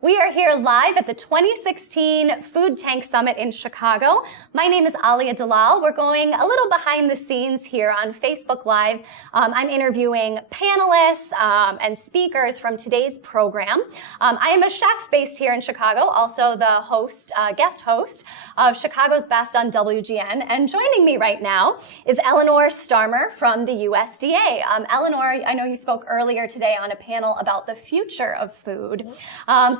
We are here live at the 2016 Food Tank Summit in Chicago. My name is Alia Dalal. We're going a little behind the scenes here on Facebook Live. I'm interviewing panelists and speakers from today's program. I am a chef based here in Chicago, also the host, guest host of Chicago's Best on WGN. And joining me right now is Elanor Starmer from the USDA. Elanor, I know you spoke earlier today on a panel about the future of food.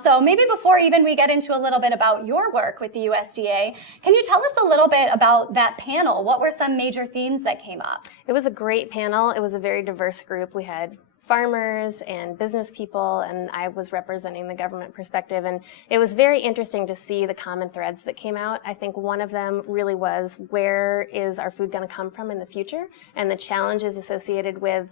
So maybe before even we get into a little bit about your work with the USDA, can you tell us a little bit about that panel? What were some major themes that came up? It was a great panel. It was a very diverse group. We had farmers and business people, and I was representing the government perspective. And it was very interesting to see the common threads that came out. I think one of them really was, where is our food going to come from in the future? And the challenges associated with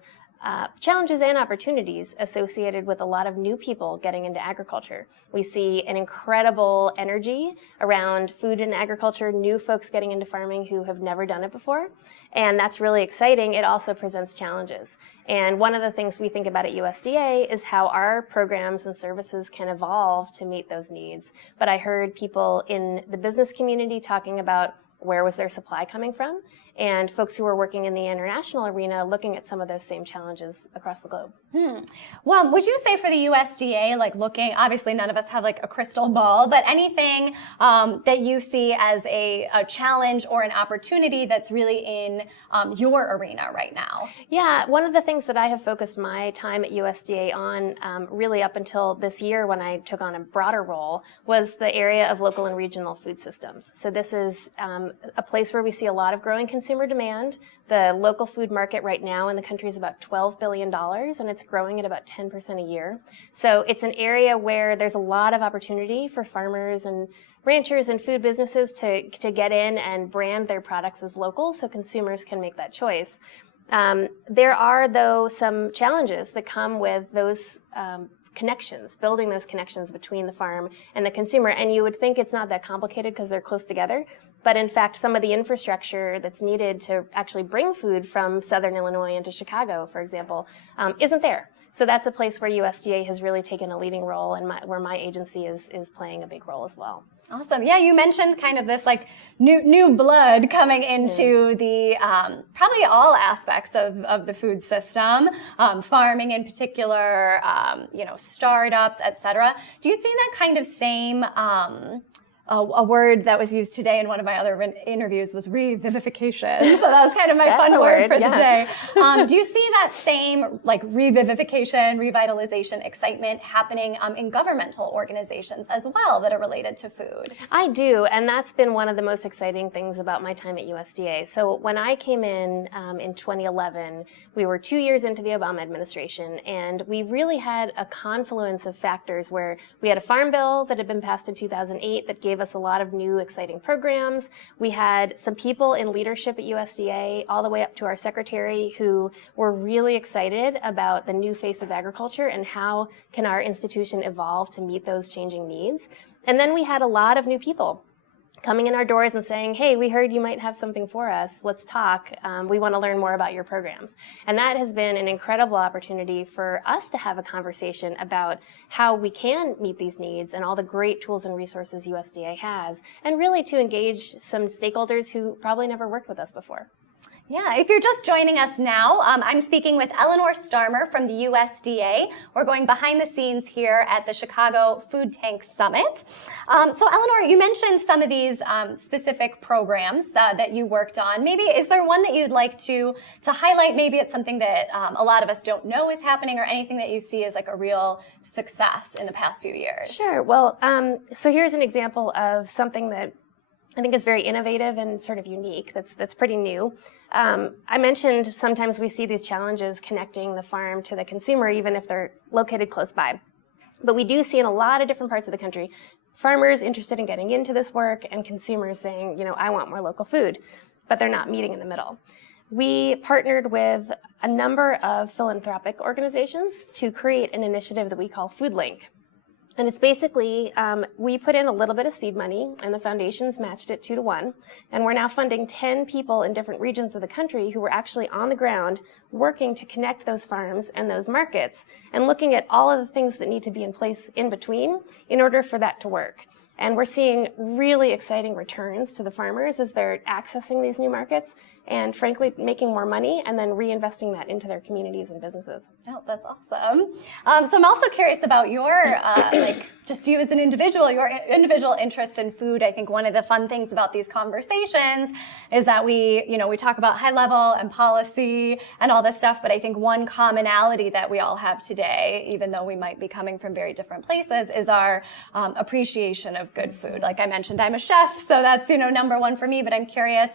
challenges and opportunities associated with a lot of new people getting into agriculture. We see an incredible energy around food and agriculture, new folks getting into farming who have never done it before. And that's really exciting. It also presents challenges. And one of the things we think about at USDA is how our programs and services can evolve to meet those needs. But I heard people in the business community talking about where was their supply coming from, and folks who were working in the international arena looking at some of those same challenges across the globe. Well, would you say for the USDA, like looking, obviously none of us have like a crystal ball, but anything that you see as a challenge or an opportunity that's really in your arena right now? Yeah, one of the things that I have focused my time at USDA on really up until this year when I took on a broader role was the area of local and regional food systems. So this is a place where we see a lot of growing consumer demand. The local food market right now in the country is about $12 billion, and it's growing at about 10% a year. So it's an area where there's a lot of opportunity for farmers and ranchers and food businesses to get in and brand their products as local so consumers can make that choice. There are, though, some challenges that come with those connections, building those connections between the farm and the consumer. And you would think it's not that complicated because they're close together. But in fact, some of the infrastructure that's needed to actually bring food from Southern Illinois into Chicago, for example, isn't there. So that's a place where USDA has really taken a leading role and where my agency is playing a big role as well. Awesome. Yeah, you mentioned kind of this like new blood coming into the probably all aspects of the food system, farming in particular, startups, et cetera. Do you see that kind of same a word that was used today in one of my other interviews was revivification. So that was kind of my fun word for the day. Do you see that same like revivification, revitalization, excitement happening in governmental organizations as well that are related to food? I do, and that's been one of the most exciting things about my time at USDA. So when I came in 2011, we were 2 years into the Obama administration, and we really had a confluence of factors where we had a farm bill that had been passed in 2008 that gave us a lot of new exciting programs. We had some people in leadership at USDA all the way up to our secretary who were really excited about the new face of agriculture and how can our institution evolve to meet those changing needs. And then we had a lot of new people coming in our doors and saying, hey, we heard you might have something for us. Let's talk. We want to learn more about your programs. And that has been an incredible opportunity for us to have a conversation about how we can meet these needs and all the great tools and resources USDA has, and really to engage some stakeholders who probably never worked with us before. Yeah, if you're just joining us now, I'm speaking with Elanor Starmer from the USDA. We're going behind the scenes here at the Chicago Food Tank Summit. So Elanor, you mentioned some of these specific programs that you worked on. Maybe is there one that you'd like to highlight? Maybe it's something that a lot of us don't know is happening, or anything that you see as like a real success in the past few years. Sure. Well, so here's an example of something that I think is very innovative and sort of unique. That's pretty new. I mentioned sometimes we see these challenges connecting the farm to the consumer, even if they're located close by. But we do see in a lot of different parts of the country, farmers interested in getting into this work and consumers saying, I want more local food, but they're not meeting in the middle. We partnered with a number of philanthropic organizations to create an initiative that we call Food Link. And it's basically, we put in a little bit of seed money, and the foundations matched it 2-to-1. And we're now funding 10 people in different regions of the country who are actually on the ground working to connect those farms and those markets, and looking at all of the things that need to be in place in between in order for that to work. And we're seeing really exciting returns to the farmers as they're accessing these new markets and, frankly, making more money and then reinvesting that into their communities and businesses. Oh, that's awesome. So I'm also curious about your, just you as an individual, your individual interest in food. I think one of the fun things about these conversations is that we talk about high level and policy and all this stuff, but I think one commonality that we all have today, even though we might be coming from very different places, is our appreciation of good food. Like I mentioned, I'm a chef, so that's, number one for me, but I'm curious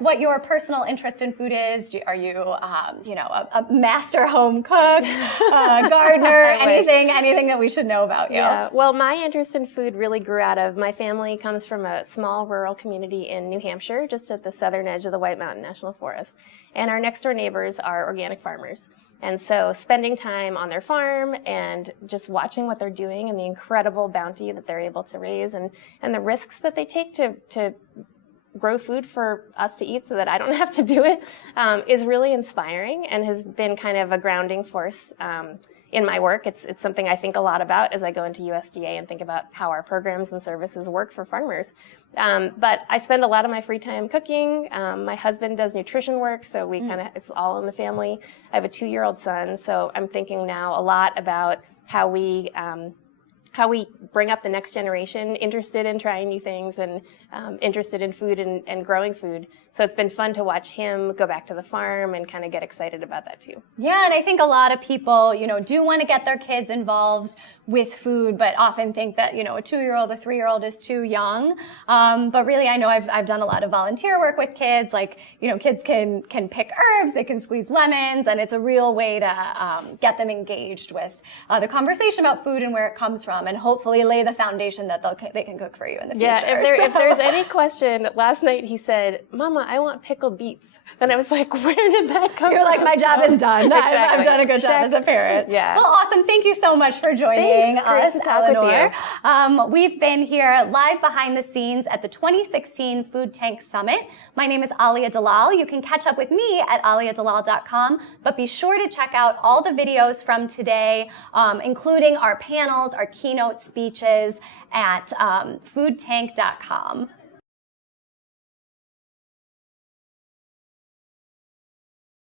what your personal interest in food is. Are you, a master home cook, gardener, anything that we should know about you? Yeah, well, my interest in food really grew out of, my family comes from a small rural community in New Hampshire, just at the southern edge of the White Mountain National Forest. And our next door neighbors are organic farmers. And so spending time on their farm and just watching what they're doing and the incredible bounty that they're able to raise and the risks that they take to grow food for us to eat so that I don't have to do it, is really inspiring and has been kind of a grounding force in my work. It's something I think a lot about as I go into USDA and think about how our programs and services work for farmers. But I spend a lot of my free time cooking. My husband does nutrition work, so we it's all in the family. I have a 2-year-old son, so I'm thinking now a lot about how we bring up the next generation interested in trying new things and interested in food and growing food. So it's been fun to watch him go back to the farm and kind of get excited about that too. Yeah, and I think a lot of people, do want to get their kids involved with food, but often think that, a 2-year-old, a 3-year-old is too young. But really, I know I've done a lot of volunteer work with kids. Like, kids can pick herbs, they can squeeze lemons, and it's a real way to get them engaged with the conversation about food and where it comes from, and hopefully lay the foundation that they can cook for you in the future. Yeah, if there's any question, last night he said, "Mama, I want pickled beets." And I was like, where did that come from? You're like, my job is done. Exactly. I've done a good job as a parent. Yeah. Well, awesome. Thank you so much for joining us, Elanor. We've been here live behind the scenes at the 2016 Food Tank Summit. My name is Alia Dalal. You can catch up with me at aliadalal.com, but be sure to check out all the videos from today, including our panels, our keynote speeches at foodtank.com.